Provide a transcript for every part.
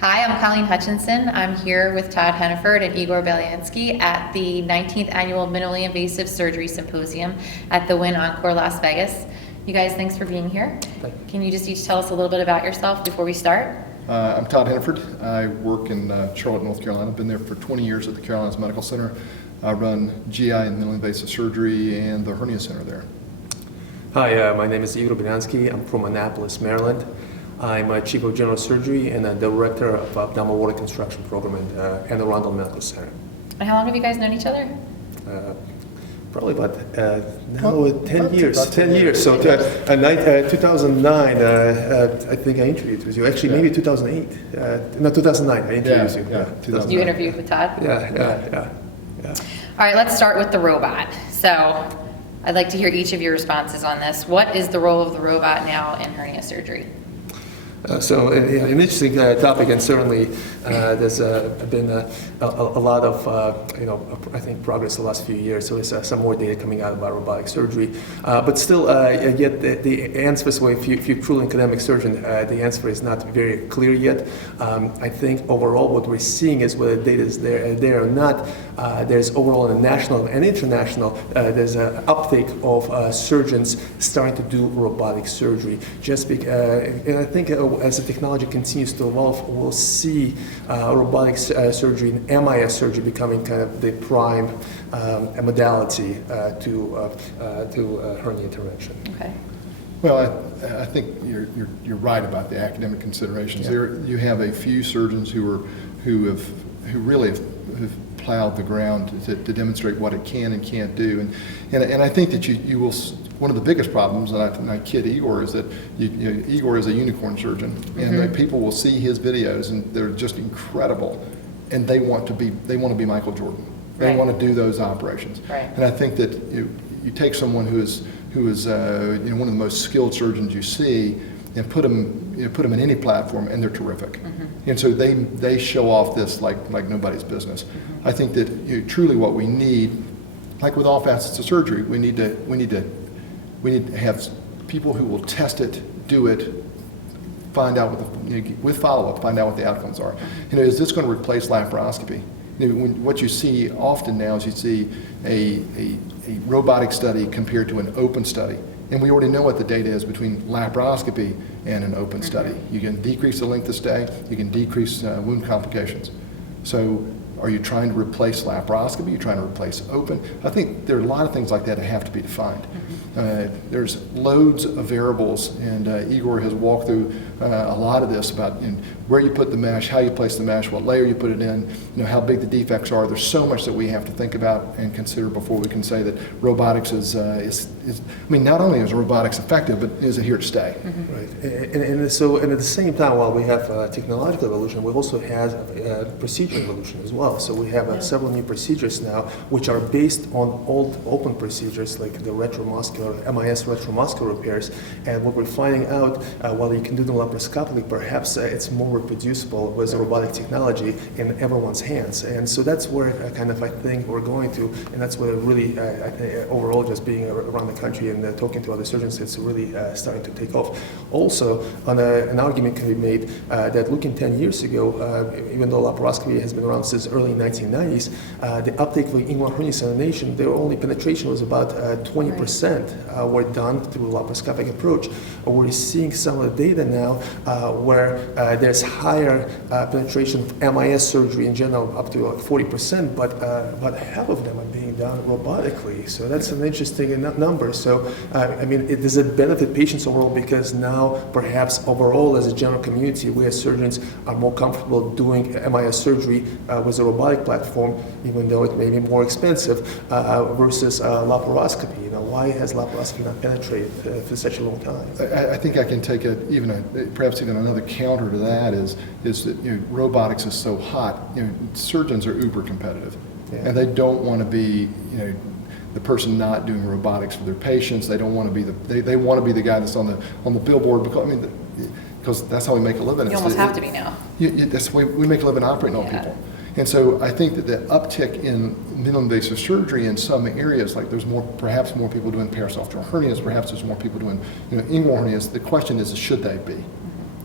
Hi, I'm Colleen Hutchinson. I'm here with Todd Heniford and Igor Belyansky at the 19th Annual Minimally Invasive Surgery Symposium at the Wynn Encore Las Vegas. You guys, thanks for being here. Can you just each tell us a little bit about yourself before we start? I'm Todd Heniford. I work in Charlotte, North Carolina. I've been there for 20 years at the Carolinas Medical Center. I run GI and minimally invasive surgery and the hernia center there. Hi, my name is Igor Belyansky. I'm from Annapolis, Maryland. I'm a Chief of General Surgery and a Director of Abdominal Reconstruction Program at Anne Arundel Medical Center. And how long have you guys known each other? Probably about 10 years. 10 years. So 2009, I think I interviewed with you. Actually, maybe 2008. No, 2009. I introduced you. Yeah, 2009. You interviewed with Todd? Yeah. All right, let's start with the robot. So I'd like to hear each of your responses on this. What is the role of the robot now in hernia surgery? So an interesting topic, and certainly there's been a lot of I think progress the last few years. So there's some more data coming out about robotic surgery, but still, yet the answer is, if you're truly an academic surgeon, the answer is not very clear yet. I think overall what we're seeing is whether data is there or not. There's overall in the national and international, there's an uptake of surgeons starting to do robotic surgery. And I think as the technology continues to evolve, we'll see robotic surgery and MIS surgery becoming kind of the prime modality to hernia intervention. Okay. Well, I think you're right about the academic considerations. Yeah. You have a few surgeons who really have plowed the ground to demonstrate what it can and can't do, and I think that you will. One of the biggest problems, and I kid Igor, is that Igor is a unicorn surgeon, and people will see his videos and they're just incredible, and they want to be Michael Jordan. They Right. want to do those operations, Right. and I think that you take someone who is one of the most skilled surgeons you see, and put them in any platform, and they're terrific. And so they show off this like nobody's business. I think that truly what we need, like with all facets of surgery, we need to have people who will test it, do it, find out with follow-up, find out what the outcomes are. Is this going to replace laparoscopy? What you see often now is you see a robotic study compared to an open study. And we already know what the data is between laparoscopy and an open study. You can decrease the length of stay, you can decrease wound complications. So are you trying to replace laparoscopy? Are you trying to replace open? I think there are a lot of things like that that have to be defined. There's loads of variables, and Igor has walked through a lot of this about where you put the mesh, how you place the mesh, what layer you put it in, how big the defects are. There's so much that we have to think about and consider before we can say that robotics is not only is robotics effective, but is it here to stay? Right, and so at the same time, while we have technological evolution, we also have procedure evolution as well. So we have several new procedures now, which are based on old open procedures like the retromuscular, MIS retromuscular repairs. And what we're finding out, while you can do them laparoscopically, perhaps it's more reproducible with robotic technology in everyone's hands. And so that's where I think we're going to, and that's where really, I think overall, just being around the country and talking to other surgeons, it's really starting to take off. Also, an argument can be made that looking 10 years ago, even though laparoscopy has been around since early 1990s, the uptake for inguinal hernia examination, their only penetration was about 20% were done through laparoscopic approach. We're seeing some of the data now where there's higher penetration of MIS surgery in general, up to like 40%, but half of them are being done robotically. So that's an interesting number. So does it benefit patients overall, because now perhaps overall as a general community, we as surgeons are more comfortable doing MIS surgery with a robotic platform, even though it may be more expensive, versus laparoscopy. Why has laparoscopy not penetrated for such a long time? I think I can take perhaps even another counter to that is that robotics is so hot. Surgeons are uber competitive, and they don't want to be the person not doing robotics for their patients. They don't want to be they want to be the guy that's on the billboard, because that's how we make a living. You almost have to be now. That's the way we make a living operating on people. And so I think that the uptick in minimally invasive surgery in some areas, like there's perhaps more people doing parasoft hernias, perhaps there's more people doing inguinal hernias. The question is, should they be?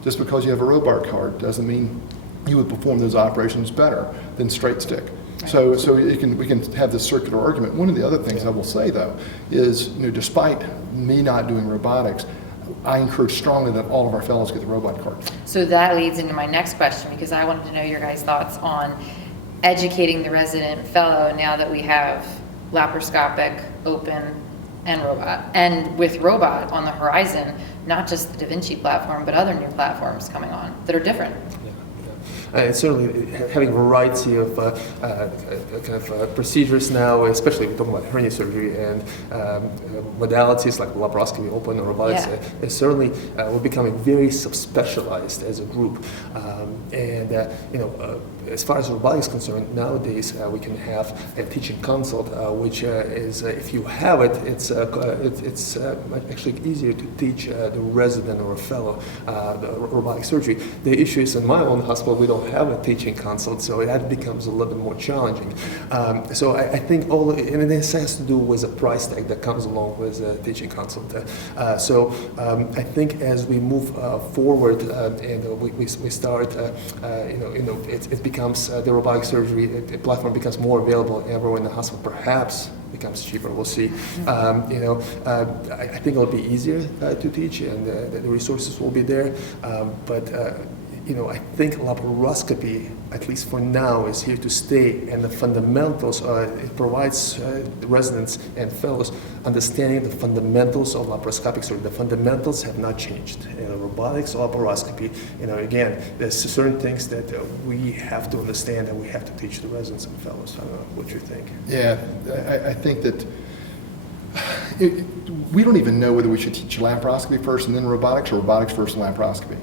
Just because you have a robot card doesn't mean you would perform those operations better than straight stick. So we can have this circular argument. One of the other things I will say though is, despite me not doing robotics, I encourage strongly that all of our fellows get the robot card. So that leads into my next question, because I wanted to know your guys' thoughts on educating the resident fellow now that we have laparoscopic, open, and robot. And with robot on the horizon, not just the Da Vinci platform, but other new platforms coming on that are different. And certainly having a variety of procedures now, especially if we're talking about hernia surgery and modalities like laparoscopy, open, or robotics, is certainly we're becoming very subspecialized as a group. As far as robotics is concerned, nowadays we can have a teaching consult, which is, if you have it, it's actually easier to teach the resident or a fellow the robotic surgery. The issue is in my own hospital, we don't have a teaching consult, so that becomes a little bit more challenging. So I think and this has to do with the price tag that comes along with a teaching consult. I think as we move forward and we start, it becomes the robotic surgery platform becomes more available everywhere in the hospital. Perhaps becomes cheaper. We'll see. I think it'll be easier to teach, and the resources will be there. I think laparoscopy, at least for now, is here to stay, and the fundamentals, it provides the residents and fellows understanding the fundamentals of laparoscopic surgery. The fundamentals have not changed. Robotics, laparoscopy, again, there's certain things that we have to understand and we have to teach the residents and fellows. I don't know what you think. Yeah, I think that we don't even know whether we should teach laparoscopy first and then robotics, or robotics first and laparoscopy.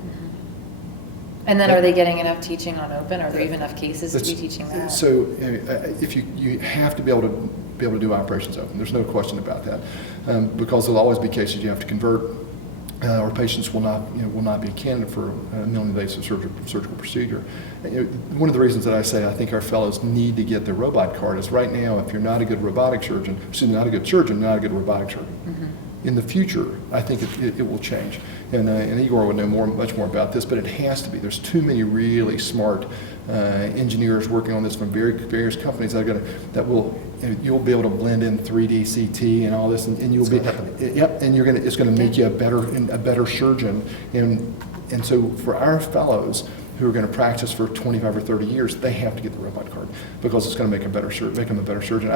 And then are they getting enough teaching on open? Are there even enough cases to be teaching that? So if you have to be able to do operations open, there's no question about that, because there'll always be cases you have to convert, or patients will not be a candidate for a minimally invasive surgical procedure. One of the reasons that I say I think our fellows need to get their robot card is right now, if you're not a good robotic surgeon, not a good surgeon, not a good robotic surgeon. Mm-hmm. In the future, I think it will change, and Igor would know much more about this, but it has to be. There's too many really smart engineers working on this from various companies you'll be able to blend in 3D CT and all this, and you'll be and it's going to make you a better surgeon, and so for our fellows who are going to practice for 25 or 30 years, they have to get the robot card because it's going to make them a better surgeon.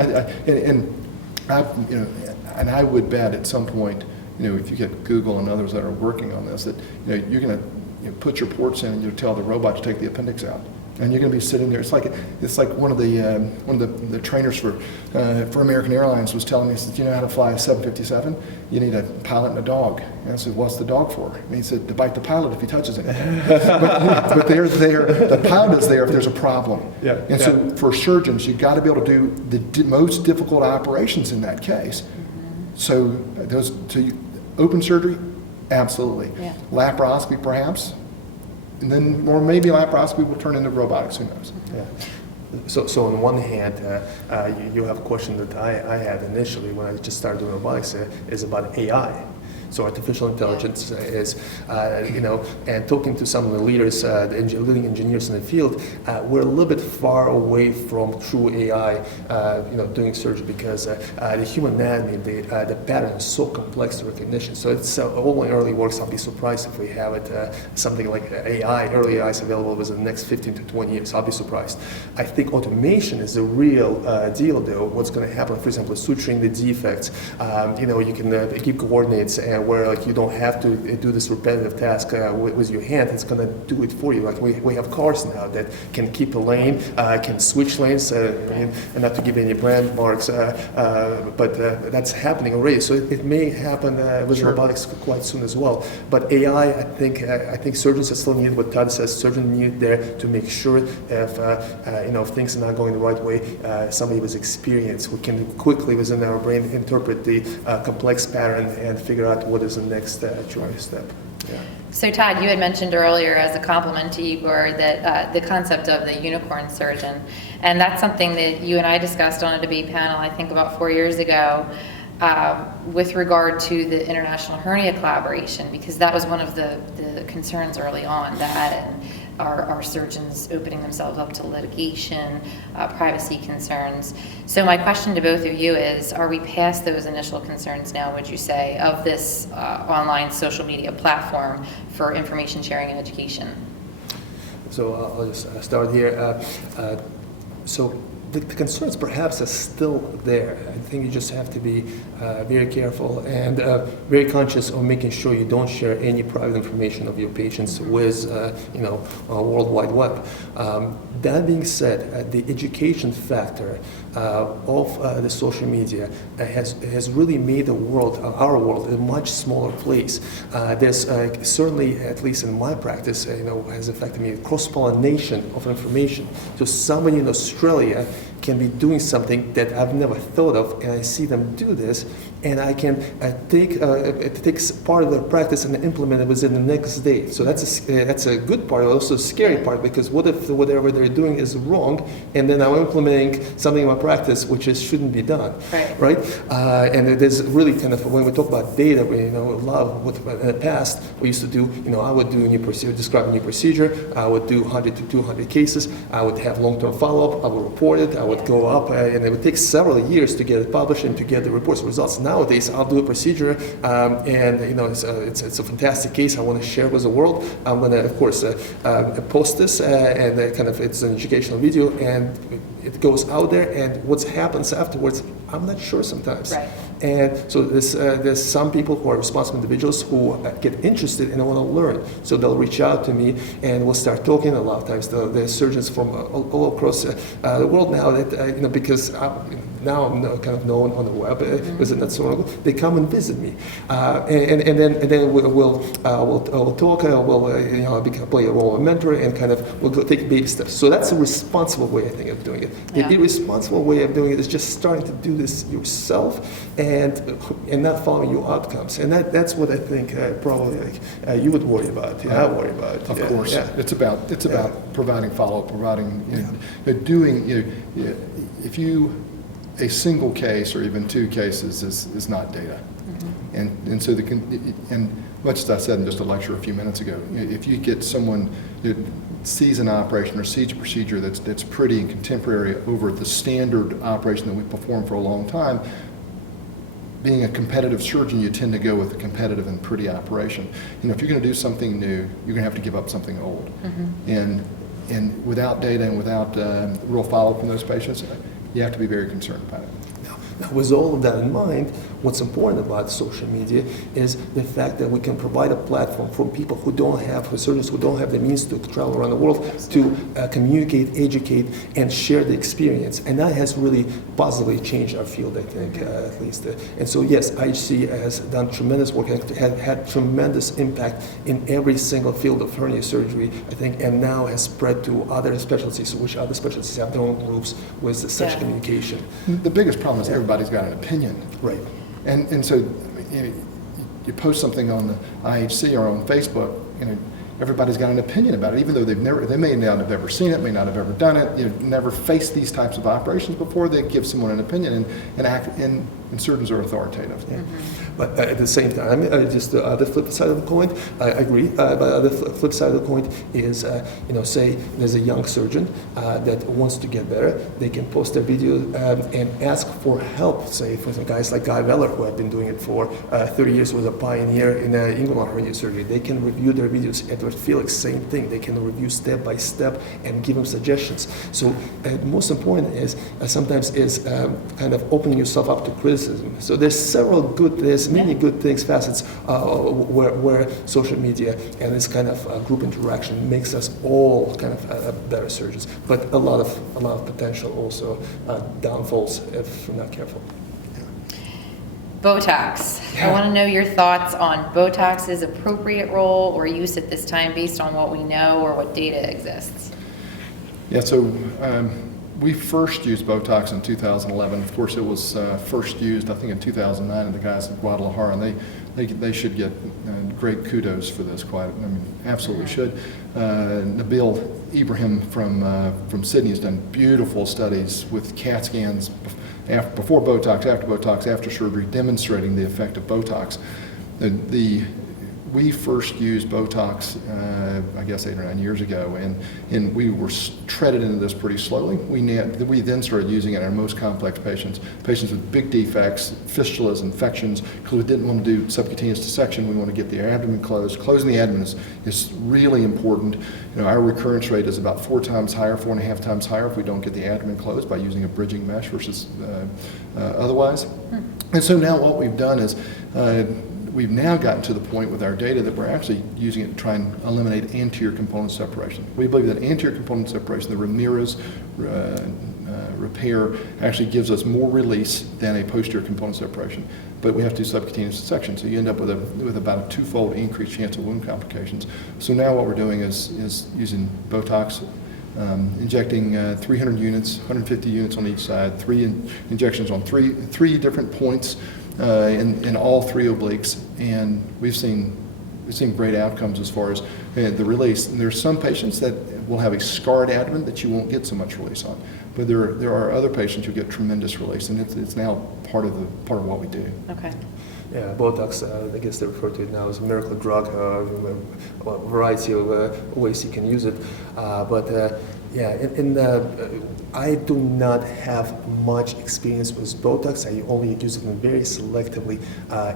And I would bet at some point, if you get Google and others that are working on this, that you're going to put your ports in and you tell the robot to take the appendix out, and you're going to be sitting there. It's like one of the trainers for American Airlines was telling me, he said, "You know how to fly a 757? You need a pilot and a dog." And I said, "What's the dog for?" And he said, "To bite the pilot if he touches anything." but they're there. The pilot is there if there's a problem. Yeah. And so for surgeons, you've got to be able to do the most difficult operations in that case. So open surgery, absolutely. Yeah. Laparoscopy, perhaps, and then, or maybe laparoscopy will turn into robotics. Who knows? Yeah. So on one hand, you have a question that I had initially when I just started doing robotics is about AI. So artificial intelligence is, and talking to some of the leaders, the leading engineers in the field, we're a little bit far away from true AI, doing surgery, because the human anatomy, the pattern is so complex to recognition. So it's all in early works. I'll be surprised if we have it, something like early AI is available within the next 15 to 20 years. I'll be surprised. I think automation is the real deal, though. What's going to happen, for example, suturing the defects. You can keep coordinates where you don't have to do this repetitive task with your hand. It's going to do it for you. Like we have cars now that can keep a lane, can switch lanes, and not to give any brand marks, but that's happening already. So it may happen with robotics quite soon as well. But AI, I think surgeons are still needed. What Todd says, surgeons need there to make sure if things are not going the right way, somebody with experience who can quickly within our brain interpret the complex pattern and figure out what is the next choice step. Yeah. So Todd, you had mentioned earlier as a compliment to Igor that the concept of the unicorn surgeon, and that's something that you and I discussed on a debate panel, I think about 4 years ago, with regard to the international hernia collaboration, because that was one of the concerns early on, that are surgeons opening themselves up to litigation, privacy concerns. So my question to both of you is, are we past those initial concerns now, would you say, of this online social media platform for information sharing and education? So I'll just start here. So the concerns perhaps are still there. I think you just have to be very careful and very conscious of making sure you don't share any private information of your patients with, World Wide Web. That being said, the education factor of the social media has really made the world, our world, a much smaller place. There's certainly, at least in my practice, has affected me, cross-pollination of information. So somebody in Australia can be doing something that I've never thought of, and I see them do this, and I can take part of their practice and implement it within the next day. So that's a good part, also a scary part, because what if whatever they're doing is wrong, and then I'm implementing something in my practice which shouldn't be done, right? And it is really kind of, when we talk about data, a lot of what in the past we used to do, I would do a new procedure, describe a new procedure, I would do 100 to 200 cases, I would have long-term follow-up, I would report it, I would go up, and it would take several years to get it published and to get the reports, results. Nowadays, I'll do a procedure, and it's a fantastic case. I want to share with the world. I'm going to, of course, post this, and it's an educational video, and it goes out there. And what happens afterwards, I'm not sure sometimes. Right. And so there's some people who are responsible individuals who get interested and want to learn. So they'll reach out to me and we'll start talking. A lot of times the surgeons from all across the world now that because now I'm kind of known on the web, not so long ago, they come and visit me, and then we'll talk. I'll play a role of a mentor and we'll go take baby steps. So that's a responsible way, I think, of doing it. The irresponsible way of doing it is just starting to do this yourself and not following your outcomes. And that's what I think probably you would worry about. I worry about. Of course, it's about providing follow-up, providing a single case or even two cases is not data. And so and much as I said in just a lecture a few minutes ago, if you get someone that sees an operation or sees a procedure that's pretty and contemporary over the standard operation that we perform for a long time, being a competitive surgeon, you tend to go with a competitive and pretty operation. If you're going to do something new, you're going to have to give up something old. And without data and without real follow-up from those patients, you have to be very concerned about it. Now, with all of that in mind, what's important about social media is the fact that we can provide a platform for people who don't have, for surgeons who don't have the means to travel around the world, to communicate, educate, and share the experience. And that has really positively changed our field, I think, at least. And so, yes, IHC has done tremendous work and had tremendous impact in every single field of hernia surgery, I think, and now has spread to other specialties, which other specialties have their own groups with such communication. The biggest problem is everybody's got an opinion. Right. And so you post something on the IHC or on Facebook, everybody's got an opinion about it, even though they may not have ever seen it, may not have ever done it, never faced these types of operations before. They give someone an opinion and surgeons are authoritative. Yeah. But at the same time, just the other flip side of the coin, I agree. But the other flip side of the coin is, say there's a young surgeon that wants to get better. They can post their video and ask for help. Say, for some guys like Guy Veller, who have been doing it for 30 years, was a pioneer in inguinal hernia surgery. They can review their videos. Edward Felix, same thing. They can review step by step and give them suggestions. So most important is sometimes kind of opening yourself up to criticism. So there's many good things, facets where social media and this kind of group interaction makes us all kind of better surgeons. But a lot of potential also downfalls if we're not careful. Botox. I want to know your thoughts on Botox's appropriate role or use at this time based on what we know or what data exists. Yeah, so we first used Botox in 2011. Of course, it was first used, I think, in 2009, and the guys at Guadalajara, and they should get great kudos for this. Absolutely should. Nabil Ibrahim from Sydney has done beautiful studies with CAT scans before Botox, after surgery, demonstrating the effect of Botox. we first used Botox, I guess 8 or 9 years ago, and we were treaded into this pretty slowly. We then started using it in our most complex patients with big defects, fistulas, infections, because we didn't want to do subcutaneous dissection. We want to get the abdomen closed. Closing the abdomen is really important. Our recurrence rate is about 4 times higher, 4.5 times higher if we don't get the abdomen closed by using a bridging mesh versus otherwise. And so now what we've done is we've now gotten to the point with our data that we're actually using it to try and eliminate anterior component separation. We believe that anterior component separation, the Ramirez repair, actually gives us more release than a posterior component separation. But we have to do subcutaneous dissection, so you end up with about a 2-fold increased chance of wound complications. So now what we're doing is using Botox, injecting 300 units, 150 units on each side, 3 injections on three different points in all 3 obliques, and we've seen great outcomes as far as the release. And there's some patients that will have a scarred abdomen that you won't get so much release on, but there are other patients who get tremendous release, and it's now part of what we do. Okay. Yeah, Botox, I guess they refer to it now as a miracle drug, a variety of ways you can use it. I do not have much experience with Botox. I only use it very selectively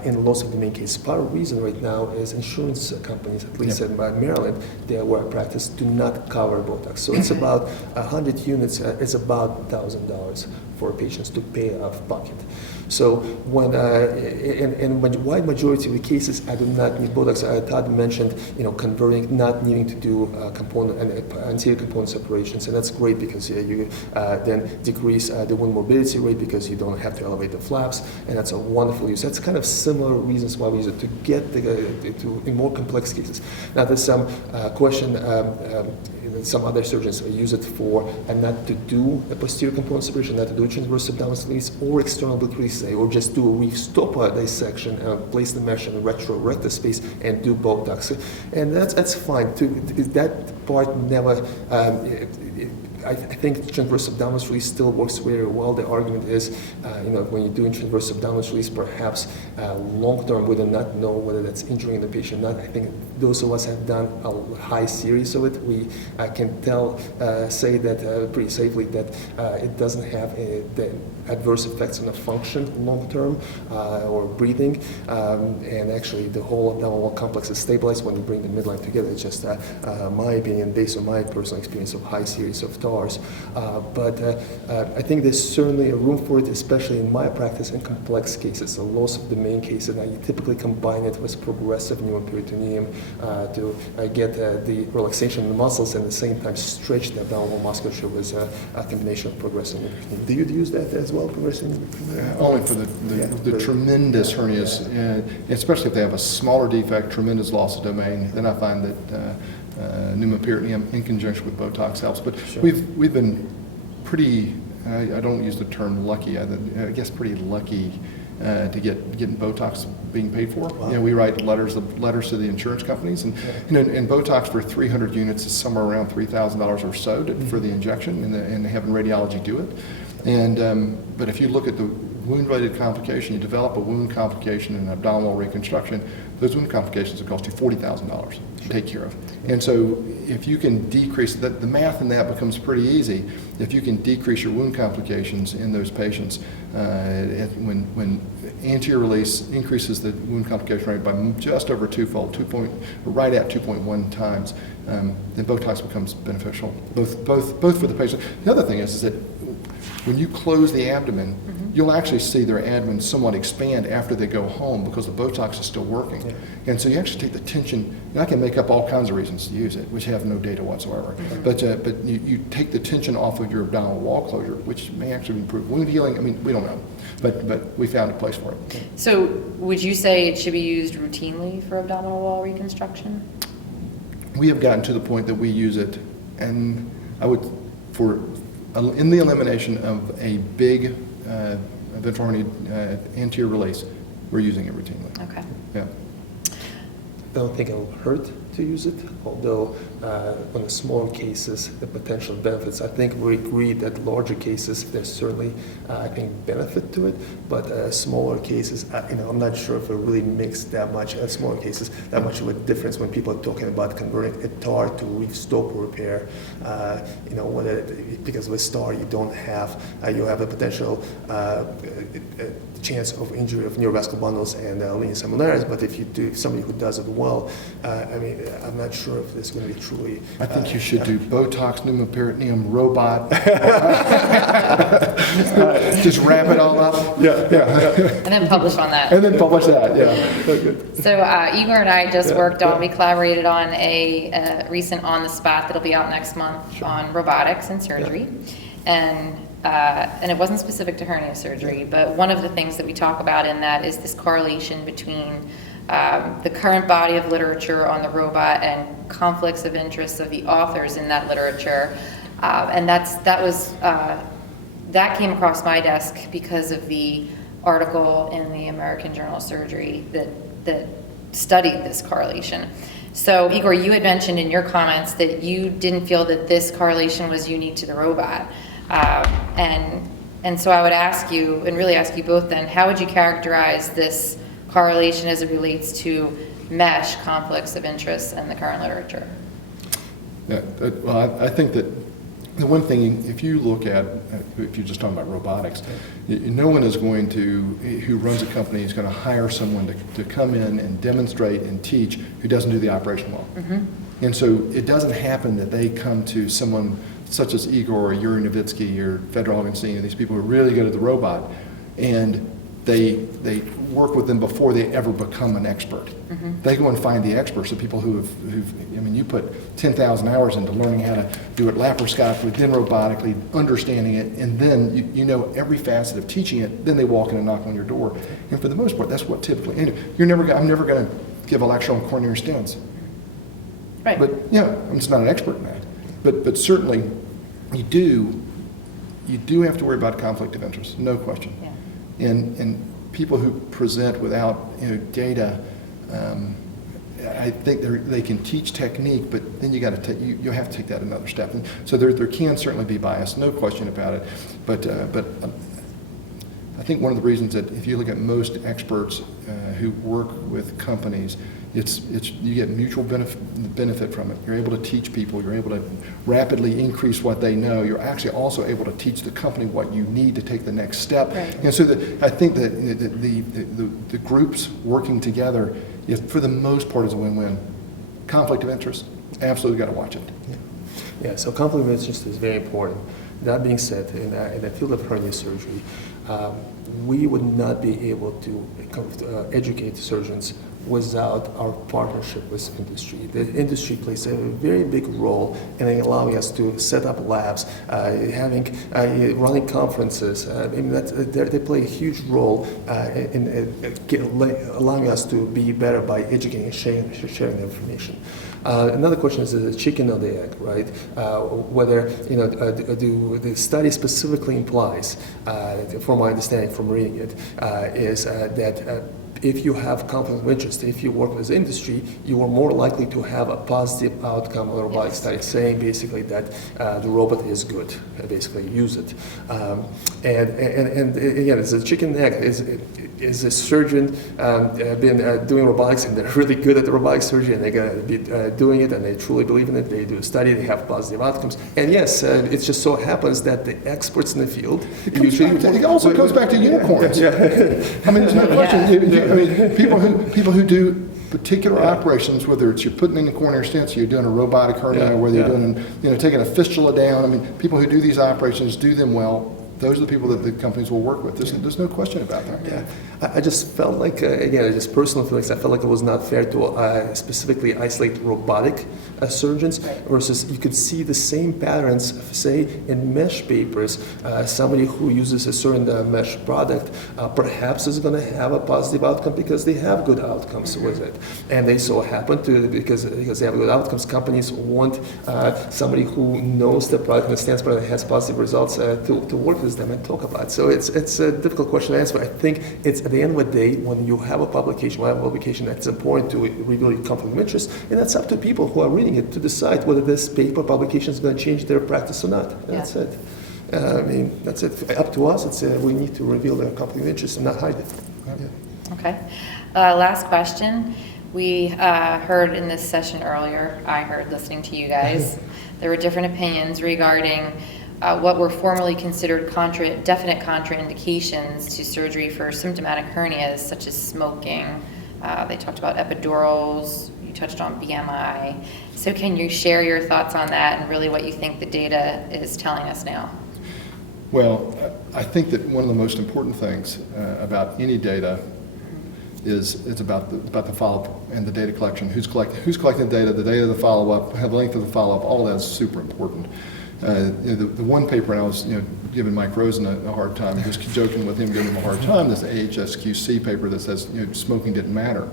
in loss of domain cases. Part of the reason right now is insurance companies, at least in Maryland, where I practice, do not cover Botox. So it's about 100 units, it's about $1,000 for patients to pay out of pocket. So when in the wide majority of the cases, I do not need Botox. Todd mentioned, converting, not needing to do anterior component separations, and that's great because you then decrease the wound mobility rate because you don't have to elevate the flaps, and that's a wonderful use. That's kind of similar reasons why we use it to get in more complex cases. Now there's some question. Some other surgeons use it for not to do a posterior component separation, not to do a transverse abdominis release or external oblique release, or just do a reef stopper dissection, place the mesh in the retrorectus space and do Botox. And that's fine too. That part never, I think transverse abdominis release still works very well. The argument is, when you're doing transverse abdominis release, perhaps long term we do not know whether that's injuring the patient or not. I think those of us have done a high series of it. We can say that pretty safely that it doesn't have the adverse effects on the function long term or breathing, and actually the whole abdominal wall complex is stabilized when you bring the midline together. It's just my opinion based on my personal experience of high series of TARs. But I think there's certainly a room for it, especially in my practice in complex cases, a loss of the main case, and I typically combine it with progressive pneumoperitoneum to get the relaxation of the muscles and at the same time stretch the abdominal musculature with a combination of progressive pneumoperitoneum. Do you use that as well, progressive pneumoperitoneum? Only for the tremendous hernias, especially if they have a smaller defect, tremendous loss of domain, then I find that pneumoperitoneum in conjunction with Botox helps. But we've been pretty, I don't use the term lucky, I guess pretty lucky to getting Botox being paid for. Wow. We write letters to the insurance companies, and and Botox for 300 units is somewhere around $3,000 or so for the injection, and having radiology do it. And but if you look at the wound-related complication, you develop a wound complication in abdominal reconstruction, those wound complications will cost you $40,000 to take care of. And so if you can decrease that, the math in that becomes pretty easy. If you can decrease your wound complications in those patients, when anterior release increases the wound complication rate by just over 2-fold, right at 2.1 times, then Botox becomes beneficial, both for the patient. The other thing is that when you close the abdomen, you'll actually see their abdomen somewhat expand after they go home because the Botox is still working. Yeah. And so you actually take the tension, and I can make up all kinds of reasons to use it, which have no data whatsoever. But you take the tension off of your abdominal wall closure, which may actually improve wound healing. I mean, we don't know, but we found a place for it. So would you say it should be used routinely for abdominal wall reconstruction? We have gotten to the point that we use it, and I would, in the elimination of a big ventral hernia anterior release, we're using it routinely. Okay. Yeah. I don't think it will hurt to use it, although on the smaller cases, the potential benefits, I think we agree that larger cases, there's certainly, I think, benefit to it, but smaller cases, I'm not sure if it really makes that much, smaller cases, that much of a difference when people are talking about converting a TAR to stop repair. Because with STAR, you don't have, you have a potential chance of injury of neurovascular bundles and linear similarities, but if somebody who does it well, I'm not sure if this is going to be truly. I think you should do Botox, pneumoperitoneum, robot. Just wrap it all up. Yeah. And then publish on that. And then publish that, yeah. So Igor and I just we collaborated on a recent on the spot that'll be out next month on robotics and surgery. And it wasn't specific to hernia surgery, but one of the things that we talk about in that is this correlation between the current body of literature on the robot and conflicts of interest of the authors in that literature. And that came across my desk because of the article in the American Journal of Surgery that studied this correlation. So Igor, you had mentioned in your comments that you didn't feel that this correlation was unique to the robot. And so I would ask you, and really ask you both then, how would you characterize this correlation as it relates to mesh conflicts of interest in the current literature? Yeah, well, I think that the one thing, if you look at, if you're just talking about robotics, no one is going to, who runs a company is going to hire someone to come in and demonstrate and teach who doesn't do the operation well. Mm-hmm. And so it doesn't happen that they come to someone such as Igor or Yuri Nowitzki or Fedor Augenstein, and these people who are really good at the robot, and they work with them before they ever become an expert. Mm-hmm. They go and find the experts, the people who've you put 10,000 hours into learning how to do it laparoscopically, then robotically, understanding it, and then you know every facet of teaching it, then they walk in and knock on your door. And for the most part, that's what typically, and I'm never going to give a lecture on coronary stents. Right. But, I'm just not an expert in that. But certainly, you do have to worry about conflict of interest, no question. Yeah. And people who present without data, I think they can teach technique, but then you have to take that another step. And so there can certainly be bias, no question about it. But I think one of the reasons that if you look at most experts who work with companies, you get mutual benefit from it. You're able to teach people. You're able to rapidly increase what they know. You're actually also able to teach the company what you need to take the next step. Right. And so I think that the groups working together, for the most part, is a win-win. Conflict of interest, absolutely got to watch it. Yeah. So conflict of interest is very important. That being said, in the field of hernia surgery, we would not be able to educate surgeons without our partnership with industry. The industry plays a very big role in allowing us to set up labs, running conferences. They play a huge role in allowing us to be better by educating and sharing the information. Another question is the chicken or the egg, right? Whether the study specifically implies, from my understanding from reading it, is that if you have conflict of interest, if you work with industry, you are more likely to have a positive outcome of the robotic study, saying basically that the robot is good, basically use it. And again, it's a chicken and egg. Is a surgeon been doing robotics and they're really good at the robotic surgery and they're going to be doing it and they truly believe in it, they do a study, they have positive outcomes. And yes, it just so happens that the experts in the field It also goes back to unicorns. Yeah. I mean, there's no question. Yeah. People who do particular operations, whether it's you're putting in the coronary stents, you're doing a robotic hernia, or whether you're doing taking a fistula down. I mean, people who do these operations do them well. Those are the people that the companies will work with. There's no question about that. Yeah, I just felt like, again, just personal feelings, I felt like it was not fair to specifically isolate robotic surgeons versus you could see the same patterns, say, in mesh papers. Somebody who uses a certain mesh product perhaps is going to have a positive outcome because they have good outcomes with it. And they so happen to, because they have good outcomes, companies want somebody who knows the product, understands the product, and has positive results to work with with them and talk about it. So it's a difficult question to answer. I think it's at the end of the day, when you have a publication, that's important to reveal your conflict of interest, and that's up to people who are reading it to decide whether this paper publication is going to change their practice or not. That's it. I mean, that's it. Up to us. It's we need to reveal their conflict of interest and not hide it. Yeah. Okay. Last question. We heard in this session earlier, I heard listening to you guys, there were different opinions regarding what were formerly considered definite contraindications to surgery for symptomatic hernias, such as smoking. They talked about epidurals. You touched on BMI. So can you share your thoughts on that and really what you think the data is telling us now? Well, I think that one of the most important things about any data is it's about the follow-up and the data collection. Who's collecting the data, the follow-up, the length of the follow-up, all that is super important. The one paper, and I was giving Mike Rosen a hard time, just joking with him, giving him a hard time, this AHSQC paper that says smoking didn't matter.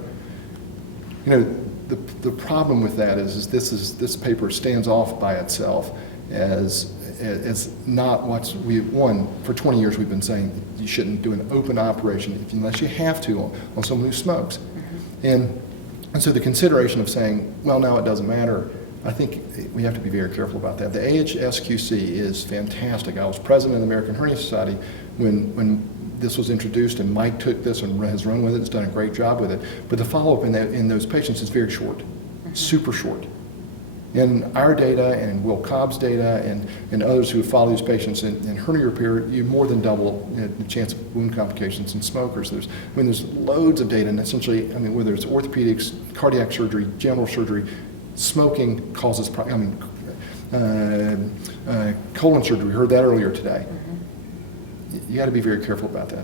The problem with that is this paper stands off by itself as not for 20 years we've been saying you shouldn't do an open operation unless you have to on someone who smokes. And so the consideration of saying, well, now it doesn't matter, I think we have to be very careful about that. The AHSQC is fantastic. I was president of the American Hernia Society when this was introduced, and Mike took this and has run with it. It's done a great job with it. But the follow-up in those patients is very short, super short. In our data and in Will Cobb's data and others who follow these patients in hernia repair, you more than double the chance of wound complications in smokers. There's loads of data, and essentially, whether it's orthopedics, cardiac surgery, general surgery, smoking causes colon surgery. We heard that earlier today. You got to be very careful about that.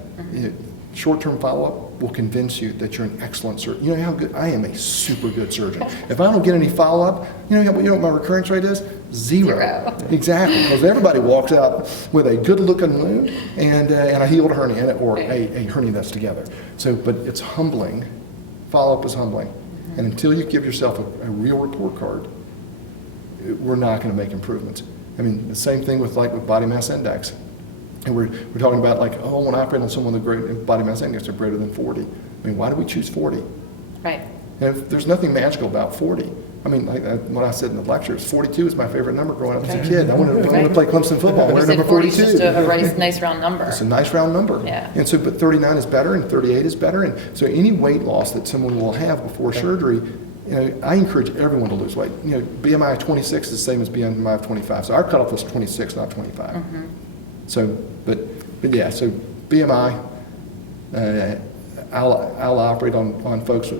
Short-term follow-up will convince you that you're an excellent surgeon. You know how good, I am a super good surgeon. If I don't get any follow-up, you know what my recurrence rate is? Zero. Exactly, because everybody walks out with a good-looking wound and a healed hernia or a hernia that's together. So, but it's humbling. Follow-up is humbling. And until you give yourself a real report card, we're not going to make improvements. The same thing with body mass index. And we're talking about I want to operate on someone with a great body mass index are greater than 40. Why do we choose 40? Right. And there's nothing magical about 40. What I said in the lecture is 42 is my favorite number growing up as a kid. I wanted to play Clemson football. I wanted number 42. Is just a nice round number. It's a nice round number. Yeah. And so, but 39 is better, and 38 is better, and so any weight loss that someone will have before surgery, I encourage everyone to lose weight. BMI of 26 is the same as BMI of 25. So our cutoff was 26, not 25. So, but yeah. So BMI. I'll operate on folks.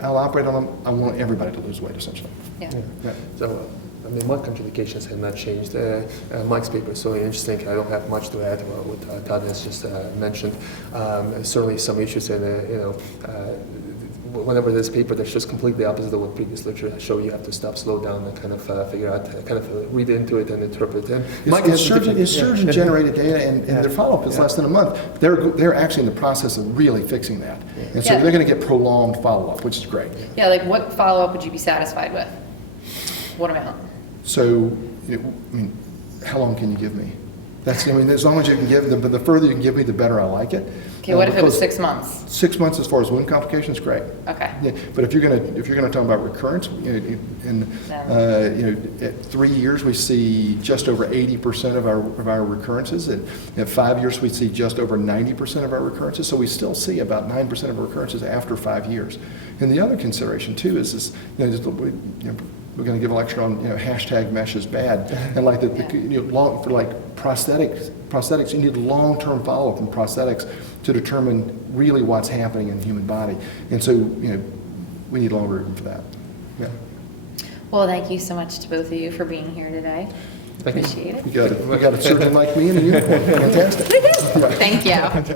I'll operate on them. I want everybody to lose weight, essentially. Yeah. So, my contraindications have not changed. Mike's paper is so interesting. I don't have much to add to what Todd has just mentioned. Certainly, some issues, and whenever there's paper that's just completely opposite of what previous literature has shown, you have to stop, slow down, and kind of figure out, read into it and interpret it. Mike, is surgeon-generated data, and their follow-up is less than a month. They're actually in the process of really fixing that, and so they're going to get prolonged follow-up, which is great. Yeah, what follow-up would you be satisfied with? What amount? So, how long can you give me? That's, as long as you can give, the further you can give me, the better I like it. Okay, what if it was 6 months? 6 months as far as wound complications, great. Okay. Yeah, but if you're gonna talk about recurrence, at 3 years we see just over 80% of our recurrences, and at 5 years we see just over 90% of our recurrences. So we still see about 9% of our recurrences after 5 years. And the other consideration too is this, we're going to give a lecture on hashtag mesh is bad, and for prosthetics, you need long-term follow-up in prosthetics to determine really what's happening in the human body, and so we need longer for that. Yeah. Well, thank you so much to both of you for being here today. Appreciate it. We got a surgeon like me in a uniform. Fantastic. Thank you.